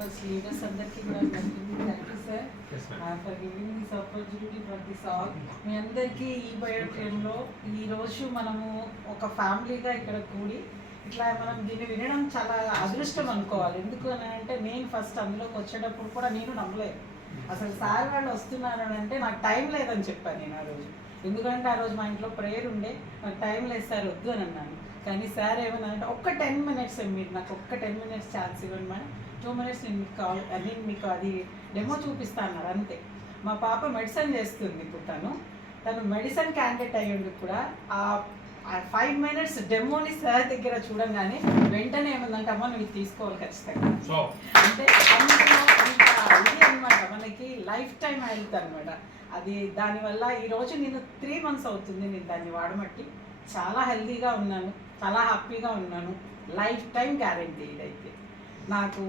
First leaders అందరికీ కూడా thank you sir for giving this opportunity for this all. మీ అందరికీ ఈ బయోటైంలో ఈరోజు మనము ఒక ఫ్యామిలీగా ఇక్కడ కూడి ఇట్లా మనం దీన్ని వినడం చాలా అదృష్టం అనుకోవాలి. ఎందుకు అని అంటే నేను ఫస్ట్ అందులోకి వచ్చేటప్పుడు కూడా నేను నమ్మలేదు. అసలు సార్ వాళ్ళు వస్తున్నారు అని అంటే నాకు టైం లేదని చెప్పాను నేను ఆ రోజు. ఎందుకంటే ఆ రోజు మా ఇంట్లో ప్రేయర్ ఉండే, నాకు టైం లేదు సార్ వద్దు అని అన్నాను. కానీ సార్ ఏమన్నా అంటే ఒక్క 10 minutes మీరు నాకు ఒక్క 10 minutes ఛాన్స్ ఇవ్వండి మేడం, 2 minutes నేను మీకు అది డెమో చూపిస్తా అన్నారు అంతే. మా పాప మెడిసిన్ చేస్తుంది ఇప్పుడు, తను మెడిసిన్ క్యాండిడేట్ అయ్యేందుకు కూడా ఆ 5 minutes డెమోని సార్ దగ్గర చూడంగానే వెంటనే ఏమందంటే అమ్మ నువ్వు తీసుకోవాలి ఖచ్చితంగా అంటే ఇది అనమాట. మనకి లైఫ్ టైం హెల్త్ అనమాట అది. దానివల్ల ఈరోజు నేను 3 months అవుతుంది నేను దాన్ని వాడమట్టి చాలా హెల్తీగా ఉన్నాను, చాలా హ్యాపీగా ఉన్నాను. లైఫ్ టైం గ్యారంటీ ఇదైతే. నాకు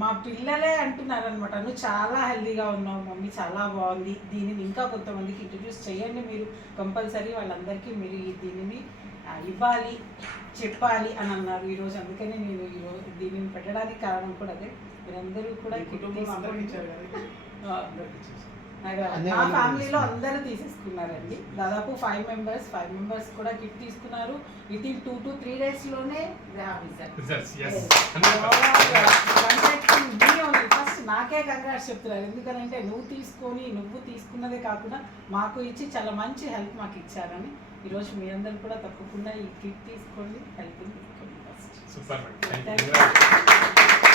మా పిల్లలే అంటున్నారు అనమాట, నువ్వు చాలా హెల్తీగా ఉన్నావు మమ్మీ, చాలా బాగుంది, దీనిని ఇంకా కొంతమందికి ఇంట్రడ్యూస్ చేయండి మీరు కంపల్సరీ, వాళ్ళందరికీ మీరు దీనిని ఇవ్వాలి చెప్పాలి అని అన్నారు ఈరోజు. అందుకనే నేను ఈరోజు దీనిని పెట్టడానికి కారణం కూడా అదే. మీరందరూ కూడా నా ఫ్యామిలీలో అందరూ తీసేసుకున్నారండి. దాదాపు 5 members కూడా కిట్ తీసుకున్నారు. విత్ ఇన్ 2 to 3 days లోనే ఫస్ట్ నాకే కంగ్రాట్స్ చెప్తున్నారు. ఎందుకనంటే నువ్వు తీసుకున్నదే కాకుండా మాకు ఇచ్చి చాలా మంచి హెల్ప్ మాకు ఇచ్చారని. ఈరోజు మీ అందరూ కూడా తప్పకుండా ఈ కిట్ తీసుకోండి, హెల్ప్ తీసుకోండి ఫస్ట్.